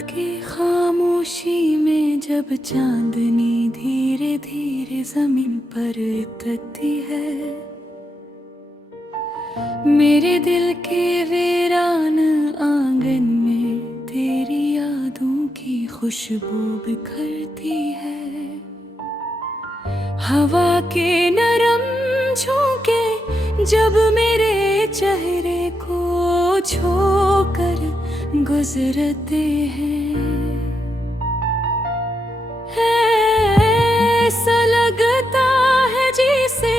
रात की खामोशी में जब चांदनी धीरे धीरे जमीन पर उतरती है, मेरे दिल के वीरान आंगन में तेरी यादों की खुशबू बिखरती है। हवा के नरम झोंके जब मेरे चेहरे को छूकर गुजरते हैं, ऐसा लगता है जैसे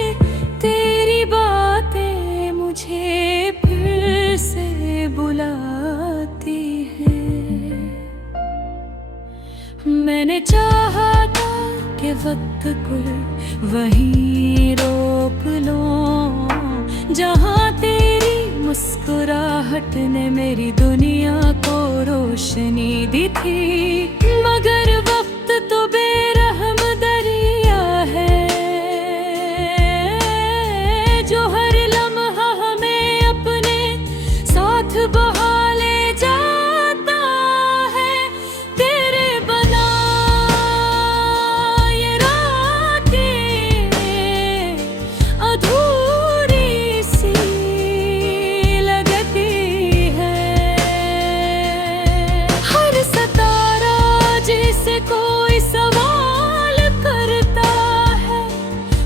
तेरी बातें मुझे फिर से बुलाती हैं। मैंने चाहा था कि वक्त को वहीं रोक लो जहाँ तेरी मुस्कुराहट ने मेरी दुनिया को रोशनी दी थी, मगर वक्त तो बेरहम दरिया है जो हर लम्हा हमें अपने साथ बहा ले जाता है। तेरे बना ये रातें अधूरी सी लगती है। हर सितारा जैसे कोई सवाल करता है,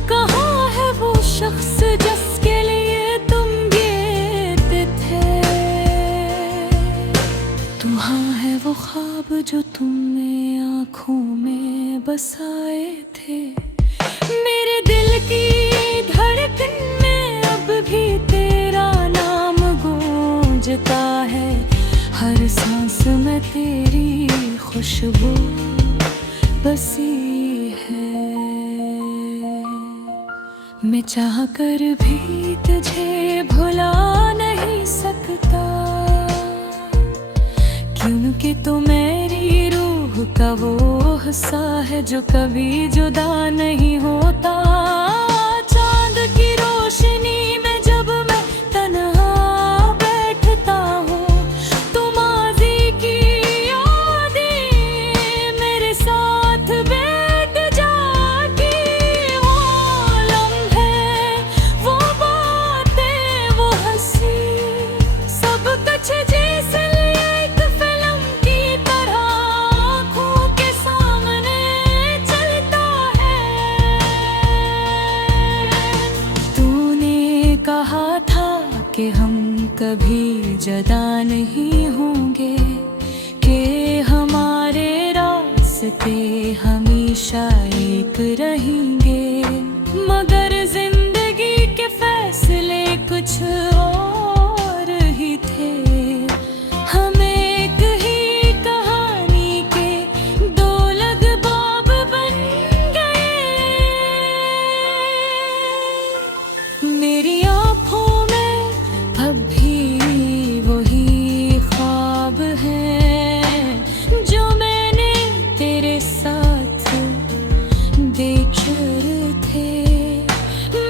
कहाँ है वो शख्स जिसके लिए तुम गिरते थे। तुहाँ है वो ख्वाब जो तुमने आँखों में बसाए थे। मेरे दिल की धड़कन में अब भी तेरा नाम गूंजता है, हर सांस में तेरी खुशबू बसी है। मैं चाह कर भी तुझे भुला नहीं सकता, क्योंकि तू मेरी रूह का वो हिस्सा है जो कभी जुदा नहीं होता। चांद की रोशनी में जब मैं तन्हा बैठता हूँ, तो माज़ी की यादें मेरे साथ बैठ जाती। वो लम्हे, वो बातें, वो हंसी, सब कुछ जैसे एक फिल्म की तरह आँखों के सामने चलता है। तूने कहा था कि हम कभी जुदा नहीं होंगे, कि हमारे रास्ते हमेशा एक रहेंगे, मगर जिंदगी के फैसले कुछ और ही थे। हम एक ही कहानी के दो अलग बाब बन गए। मेरी आँखों में अब भी वही ख्वाब है जो मैंने तेरे साथ देखे थे,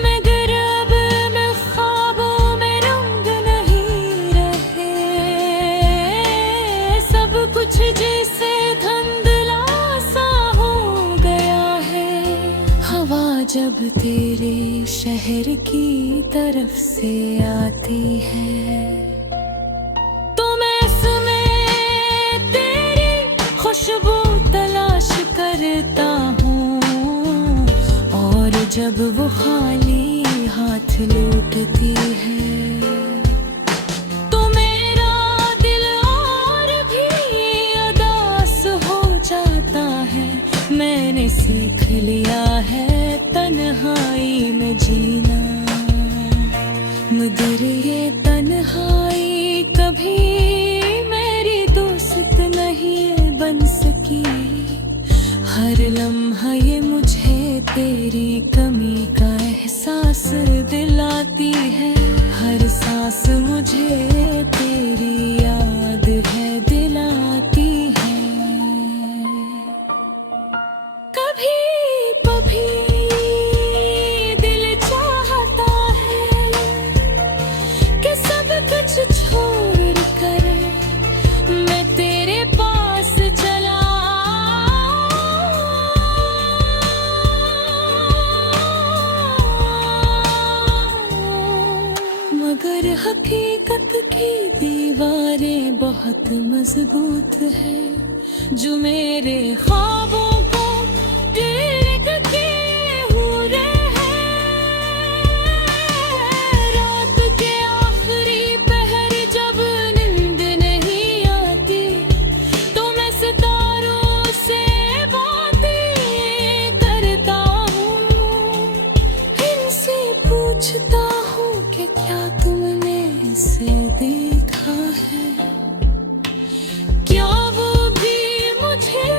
मगर अब मैं ख्वाबों में रंग नहीं रहे। सब कुछ जैसे धुंधला सा हो गया है। हवा जब तेरे शहर की तरफ से आती है, तो मैं इसमें तेरी खुशबू तलाश करता हूँ, और जब वो खाली हाथ लौटती है, तो मेरा दिल और भी उदास हो जाता है। मैंने सीख लिया है तन्हाई में जीना, मगर ये तन्हाई कभी मेरी दोस्त नहीं बन सकी। हर लम्हा ये मुझे तेरी कमी का एहसास दिलाती है, हर सांस मुझे तेरी याद है दिलाती है। कभी कभी दिल चाहता है कि सब कुछ छोड़ कर मैं तेरे पास मजबूत है, जो मेरे ख्वाबों को टिक के हुए हैं। रात के आखिरी पहर जब नींद नहीं आती, तो मैं सितारों से बातें करता हूँ, इनसे पूछता हूँ कि क्या तुमने इसे देखा है। क्या वो भी मुझे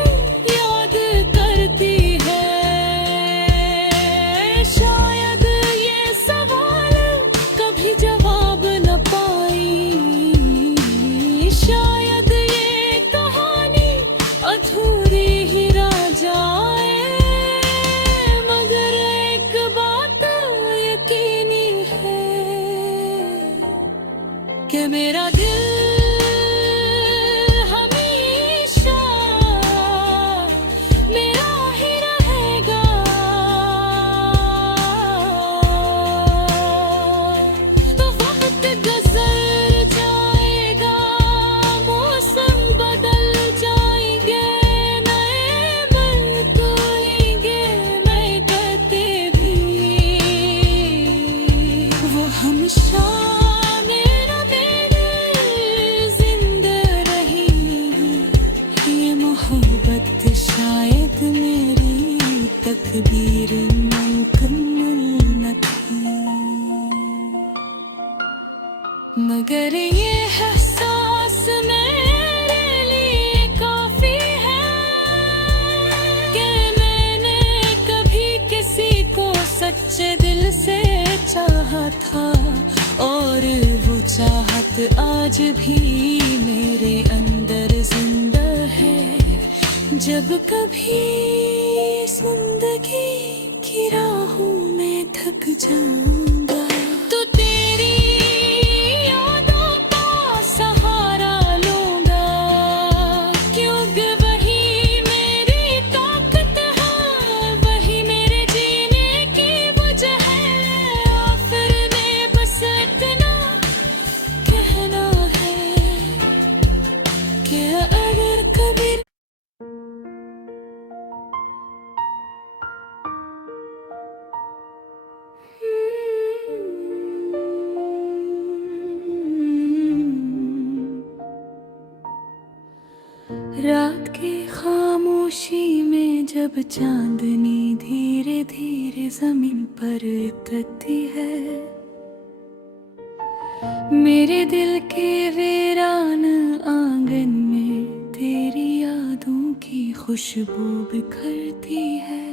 याद करती है? शायद ये सवाल कभी जवाब न पाई, शायद ये कहानी अधूरी ही रह जाए, मगर एक बात यकीनी है कि मेरा दिल हमेशा मेरा दिल जिंदा रहेगी। ये मोहब्बत शायद मेरी तकदीर में मुकम्मल न थी, मगर ये एहसास मेरे लिए काफी है कि मैंने कभी किसी को सच्चे दिल से चाहा था, और वो चाहत आज भी मेरे अंदर जिंदा है। जब कभी जिंदगी की राहों में थक जाऊंगा, तो तेरी यादों का सहारा लूंगा, क्योंकि वही मेरी ताकत है, वही मेरे जीने की वजह है। आखिर में बस इतना कहना है कि अगर कभी रात की खामोशी में जब चांदनी धीरे धीरे जमीन पर उतरती है, मेरे दिल के वीरान आंगन में तेरी यादों की खुशबू बिखरती है।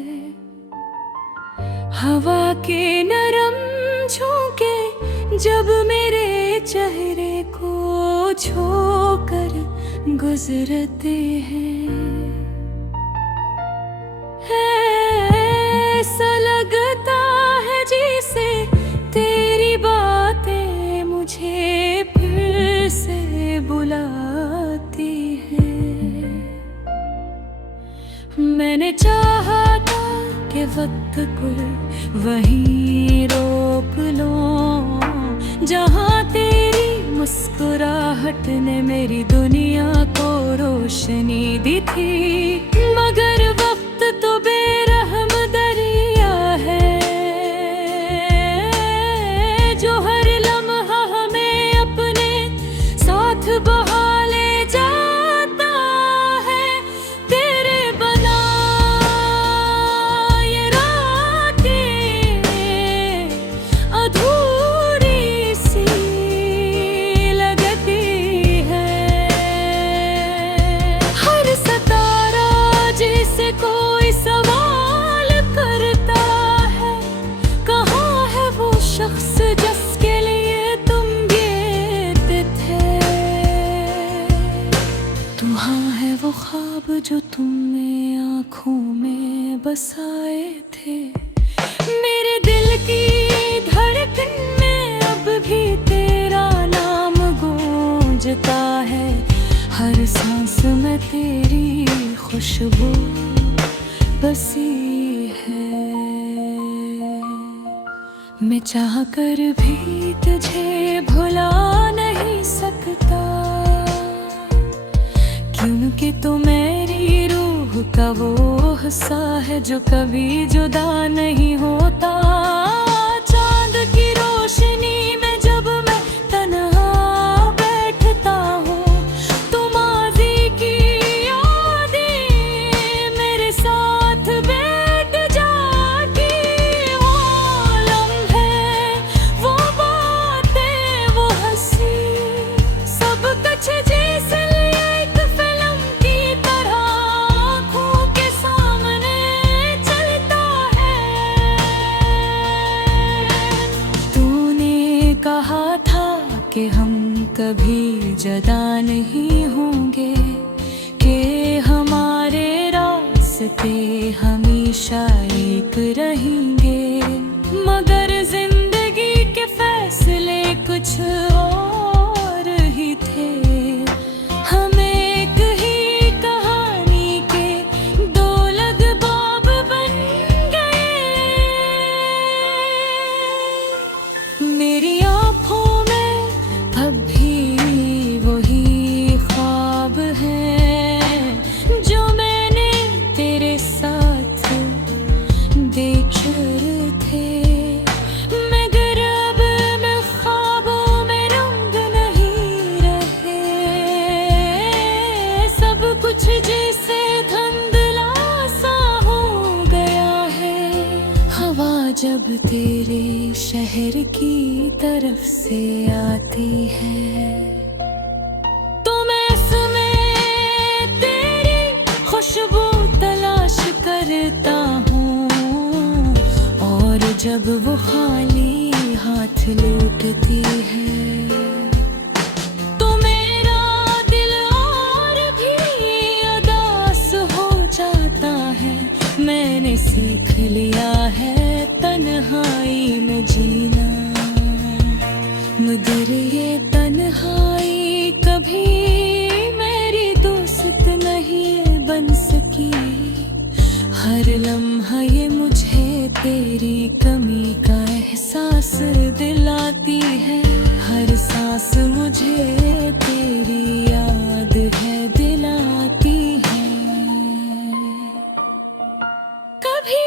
हवा के नरम झोंके जब मेरे चेहरे को छूकर गुजरते हैं, ऐसा लगता है जैसे तेरी बातें मुझे फिर से बुलाती हैं। मैंने चाहा था कि वक्त को वहीं रोक लो, जहाँ तेरी मुस्कुराहट ने मेरी दुनिया को रोशनी दी थी, मगर वक्त तो बेरहम दरिया है, जो हर लम्हा हमें अपने साथ बहा ले जाता है। तेरे बना ये रातें अधूरी सी लगती है, हर सितारा जिसे कोई सवाल करता है, कहाँ है वो शख्स जिसके लिए तुम गिरते थे। तुहाँ है वो ख्वाब जो तुमने आँखों में बसाए थे, मेरे दिल की धड़कन में अब भी तेरा नाम गूंजता है। हर सांस में तेरी खुशबू बसी है। मैं चाह कर भी तुझे भुला नहीं सकता, क्योंकि तो मेरी रूह का वो हिस्सा है जो कभी जुदा नहीं होता। चांद की रोशनी में जब मैं तन्हा बैठता हूँ तो माज़ी की यादें मेरे साथ बैठ जाती। वो लम्हे, वो बातें, वो हंसी, सब कुछ जैसे एक फिल्म की तरह आँखों के सामने चलता है। तूने कहा था कि हम कभी जुदा नहीं होंगे, कि हमारे रास्ते हमेशा एक रहेंगे। मगर जिंदगी के फैसले कुछ और ही थे। हम एक ही कहानी के दो अलग बाब बन गए। मेरी आँखों में अब भी वही ख्वाब हैं जो मैंने तेरे साथ देखे थे। मगर अब मैं ख्वाबों में रंग नहीं रहे। सब कुछ जैसे धुंधला सा हो गया है। हवा जब तेरे शहर की तरफ से आती है तो मैं इसमें तेरी खुशबू तलाश करता हूँ। और जब वो खाली हाथ लौटती है तो मेरा दिल और भी उदास हो जाता है। मैंने सीख लिया है तन्हाई में जीना, मगर ये तन्हाई कभी मेरी दोस्त नहीं बन सकी। हर लम्हा ये मुझे तेरी कमी का एहसास दिलाती है। हर सांस मुझे तेरी याद है दिलाती है। कभी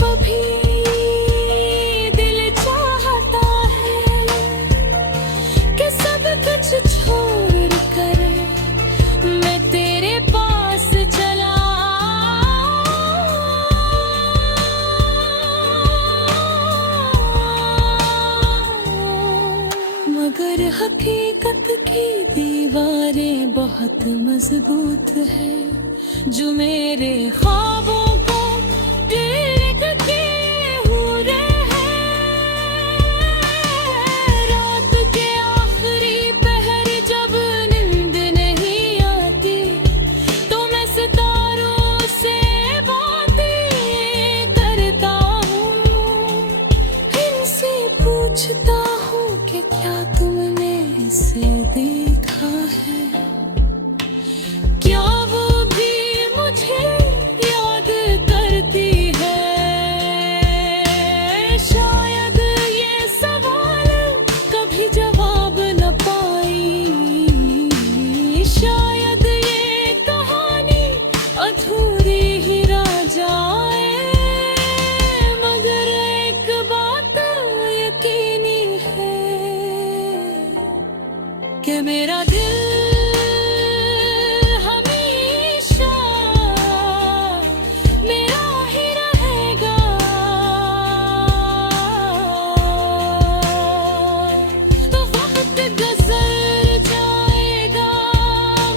कभी दिल चाहता है कि सब कुछ छोड़ कर मैं तेरे पास चला मगर हकीकत की दीवारें बहुत मजबूत है जो मेरे ख्वाबों को टिक के हुए हैं। रात के आखिरी पहर जब नींद नहीं आती तो मैं सितारों से बातें करता हूँ। इनसे पूछता हूँ कि क्या तुमने इसे देखा है। क्या वो भी मुझे याद करती है। शायद ये सवाल कभी जवाब न पाई। शायद ये कहानी अधूरी ही रह जाए। मगर एक बात यकीनी है कि मेरा दिल हमेशा मेरा ही रहेगा। तो वक्त गुजर जाएगा,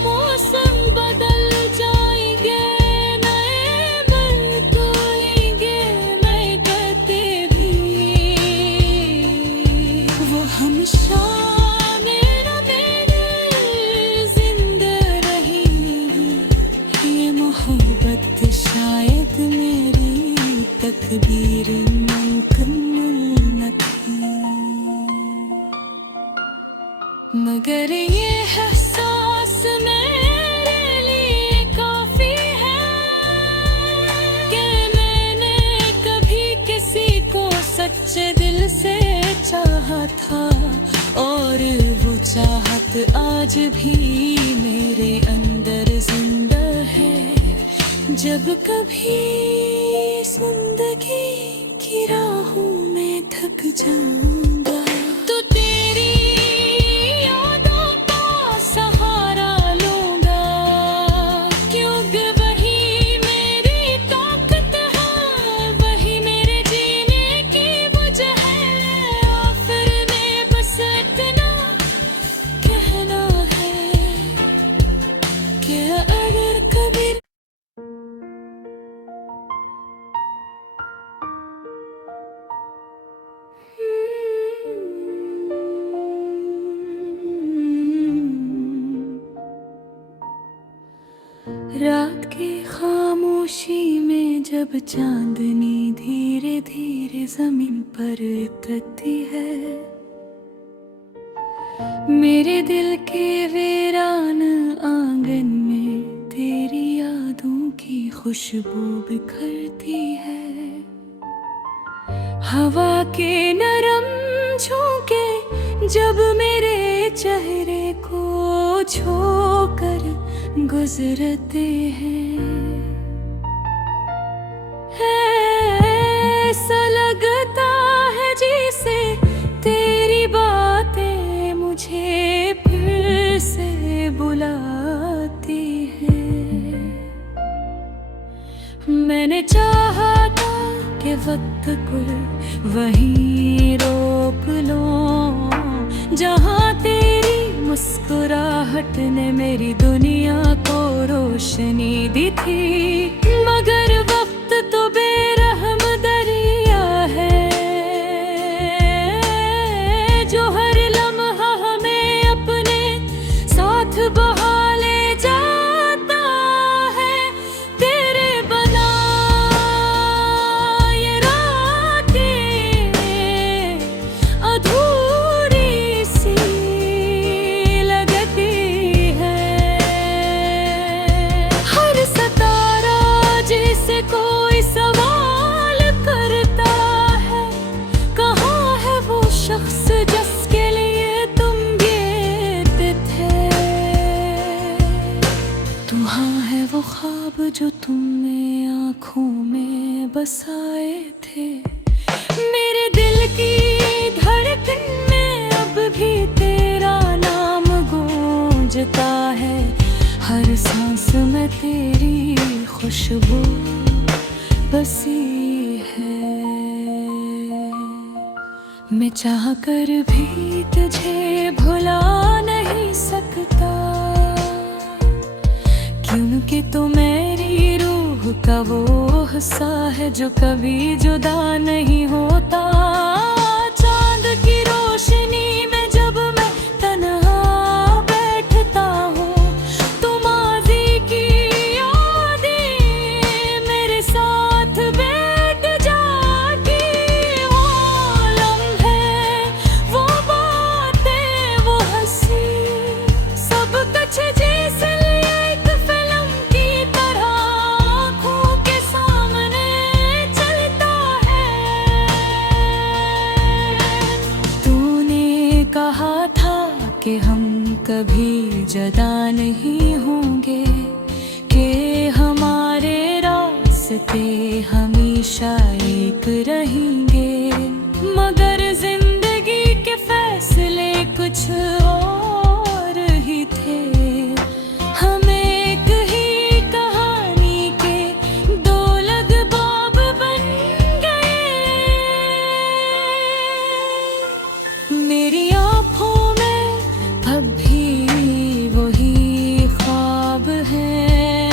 मौसम बदल जाएंगे, नए मन खोएंगे मैं कहते भी। वो हमेशा मेरा मेरे जिंदा रहेगी। ये मोहब्बत शायद मेरी तकदीर में मुकम्मल न थी। मगर ये एहसास मेरे लिए काफी है कि मैंने कभी किसी को सच्चे दिल से चाहा था। और वो चाहत आज भी मेरे अंदर जब कभी जिंदगी की राहों में थक जाऊंगा तो तेरी यादों का सहारा लूंगा, क्योंकि वही मेरी ताकत है, वही मेरे जीने की वजह है। आखिर में बस इतना कहना है कि अगर कभी रात की खामोशी में जब चांदनी धीरे धीरे जमीन पर उतरती है, मेरे दिल के वीरान आंगन में तेरी यादों की खुशबू बिखरती है। हवा के नरम झोंके जब मेरे चेहरे को छूकर गुजरते हैं, ऐसा लगता है जैसे तेरी बातें मुझे फिर से बुलाती हैं। मैंने चाहा था कि वक्त को वहीं रोक लो जहाँ तेरी मुस्कुराहट ने मेरी दुनिया को रोशनी दी थी, मगर वक्त तो बेरहम दरिया है जो हर लम्हा हमें अपने साथ बहा ले जाता है। तेरे बना ये रातें अधूरी सी लगती है, हर सितारा जिसे कोई सवाल करता है, कहाँ है वो शख्स जिसके लिए तुम गिरते थे। तुहाँ है वो ख्वाब जो तुमने आँखों में बसाए थे, मेरे दिल की धड़कन में अब भी तेरा नाम गूंजता है। हर सांस में तेरी खुशबू बसी है। मैं चाह कर भी तुझे भुला नहीं सकता, क्योंकि तू मेरी रूह का वो हिस्सा है जो कभी जुदा नहीं होता। चांद की रोशनी में जब मैं तन्हा बैठता हूँ तो माज़ी की यादें मेरे साथ बैठ जाती। वो लम्हे, वो बातें, वो हंसी, सब कुछ जैसे एक फिल्म की तरह आँखों के सामने चलता है। तूने कहा था कि हम कभी जुदा नहीं होंगे, कि हमारे रास्ते हमेशा एक रहेंगे, मगर जिंदगी के फैसले कुछ और ही थे। हम एक ही कहानी के दो अलग बाब बन गए। मेरी आँखों में अब भी वही ख्वाब हैं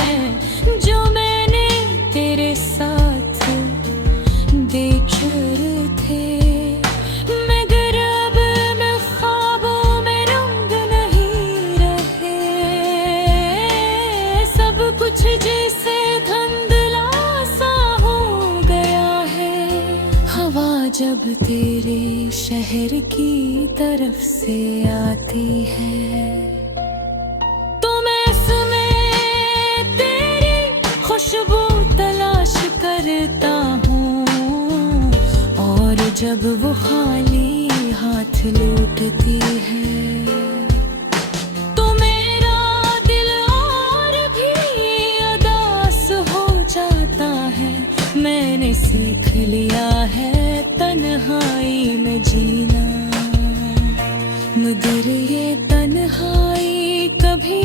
जो मैंने तेरे साथ देखे थे, मगर अब मैं ख्वाबों में रंग नहीं रहे। सब कुछ जैसे धुंधला सा हो गया है। हवा जब तेरे शहर की तरफ से आती है तो मैं इसमें तेरी खुशबू तलाश करता हूँ, और जब वो खाली हाथ लौटती है तो मेरा दिल और भी उदास हो सीख लिया है तन्हाई में जीना, मगर ये तन्हाई कभी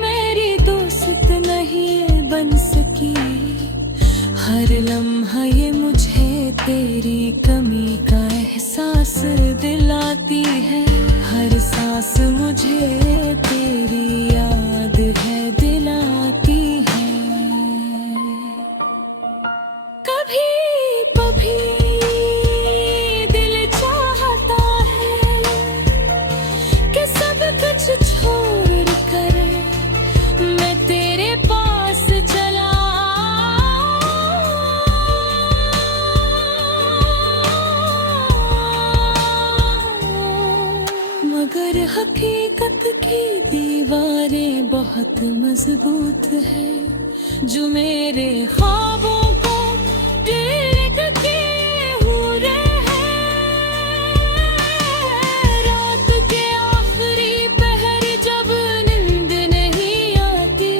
मेरी दोस्त नहीं बन सकी। हर लम्हा ये मुझे तेरी कमी का एहसास दिलाती है, हर सांस मुझे तेरी याद है दिलाती है। कभी कभी दिल चाहता है कि सब कुछ छोड़ कर मैं तेरे पास चला, मगर हकीकत की दीवारें बहुत मजबूत है, जो मेरे ख्वाबों को टिक के हुए हैं। रात के आखिरी पहर जब नींद नहीं आती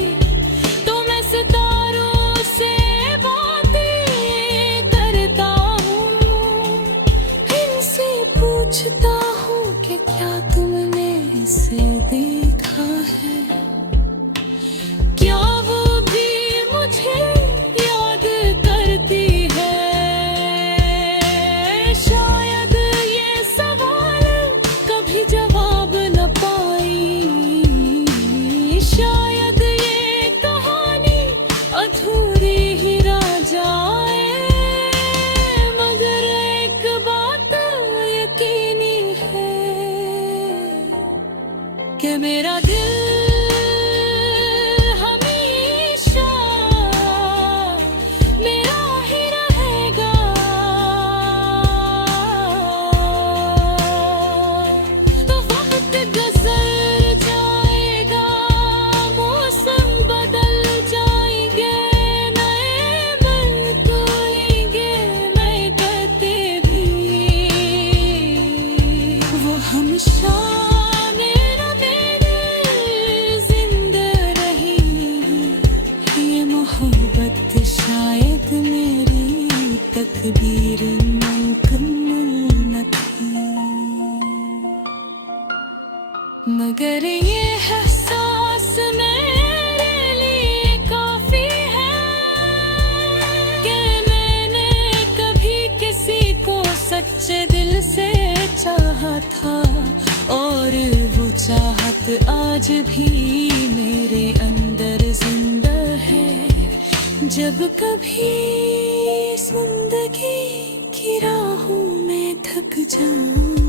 तो मैं सितारों से बातें करता हूँ, इनसे पूछता हूँ कि क्या तुमने इसे देखा है, क्या वो भी मुझे याद करती है। शायद ये सवाल कभी जवाब न पाई, शायद ये कहानी अधूरी ही रह जाए, मगर एक बात यकीनी है कि मेरा दिल हमेशा मेरा ही रहेगा। तो वक्त गुजर जाएगा, मौसम बदल जाएंगे, नए मन खोएंगे मैं कहते भी, वो हमेशा शायद मेरी तकदीर मुकम्मल न थी, मगर ये एहसास मेरे लिए काफी है कि मैंने कभी किसी को सच्चे दिल से चाहा था, और वो चाहत आज भी मेरे अंदर जिंदा है। जब कभी जिंदगी की राहों में थक जाऊं